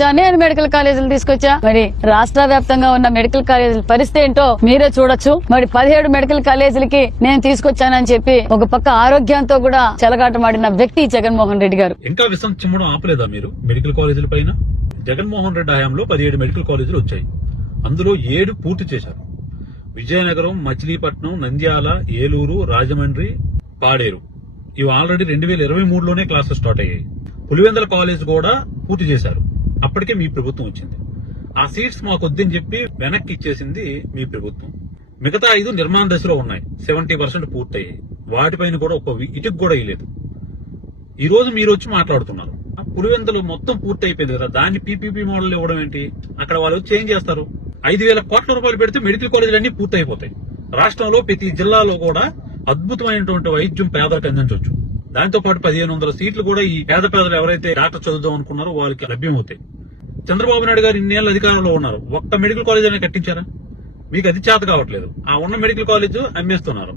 నేను మెడికల్ కాలేజీలు తీసుకొచ్చా? మరి రాష్ట్ర వ్యాప్తంగా ఉన్న మెడికల్ కాలేజీల పరిస్థితి ఏంటో మీరే చూడొచ్చు. మరి పదిహేడు మెడికల్ కాలేజీలకి నేను తీసుకొచ్చానని చెప్పి ఒక పక్క ఆరోగ్యంతో కూడా చెలగాటమాడిన వ్యక్తి జగన్మోహన్ రెడ్డి గారు. ఇంకా విషయం చిమ్మడం ఆపలేదా మీరు? మెడికల్ కాలేజీల పైన? జగన్మోహన్ రెడ్డి హయాంలో పదిహేడు మెడికల్ కాలేజీలు వచ్చాయి. అందులో ఏడు పూర్తి చేశారు. విజయనగరం మచిలీపట్నం నంద్యాల ఏలూరు రాజమండ్రి పాడేరు. ఇవి ఆల్రెడీ రెండు వేల ఇరవై మూడులోనే క్లాసెస్ స్టార్ట్ అయ్యాయి. పులివెందల కాలేజ్ కూడా పూర్తి చేశారు. అప్పటికే మీ ప్రభుత్వం వచ్చింది. ఆ సీట్స్ మాకు వద్దని చెప్పి వెనక్కి ఇచ్చేసింది మీ ప్రభుత్వం. మిగతా ఐదు నిర్మాణ దశలో ఉన్నాయి. సెవెంటీ పర్సెంట్ పూర్తయ్యాయి. వాటిపైన కూడా ఒక ఇటుకు కూడా ఇవ్వలేదు ఈ రోజు మీరు వచ్చి మాట్లాడుతున్నారు. ఆ పులివెందులు మొత్తం పూర్తి అయిపోయింది కదా దాన్ని పీపీపీ మోడల్ ఇవ్వడం ఏంటి? అక్కడ వాళ్ళు వచ్చి ఏం చేస్తారు? ఐదు వేల కోట్ల రూపాయలు పెడితే మెడికల్ కాలేజీలు అన్ని పూర్తి అయిపోతాయి రాష్ట్రంలో ప్రతి జిల్లాలో కూడా అద్భుతమైనటువంటి వైద్యం పేదలకు అందించవచ్చు. దాంతో పాటు పదిహేను వందల సీట్లు కూడా ఈ పేద పేదలు ఎవరైతే డాక్టర్ చదువుదాం అనుకున్నారో వాళ్ళకి లభ్యమవుతాయి. చంద్రబాబు నాయుడు గారు ఇన్నేళ్ళు అధికారంలో ఉన్నారు. ఒక్క మెడికల్ కాలేజ్ అనేది కట్టించారా? మీకు అది చేత కావట్లేదు. ఆ ఉన్న మెడికల్ కాలేజ్ అమ్మేస్తున్నారు.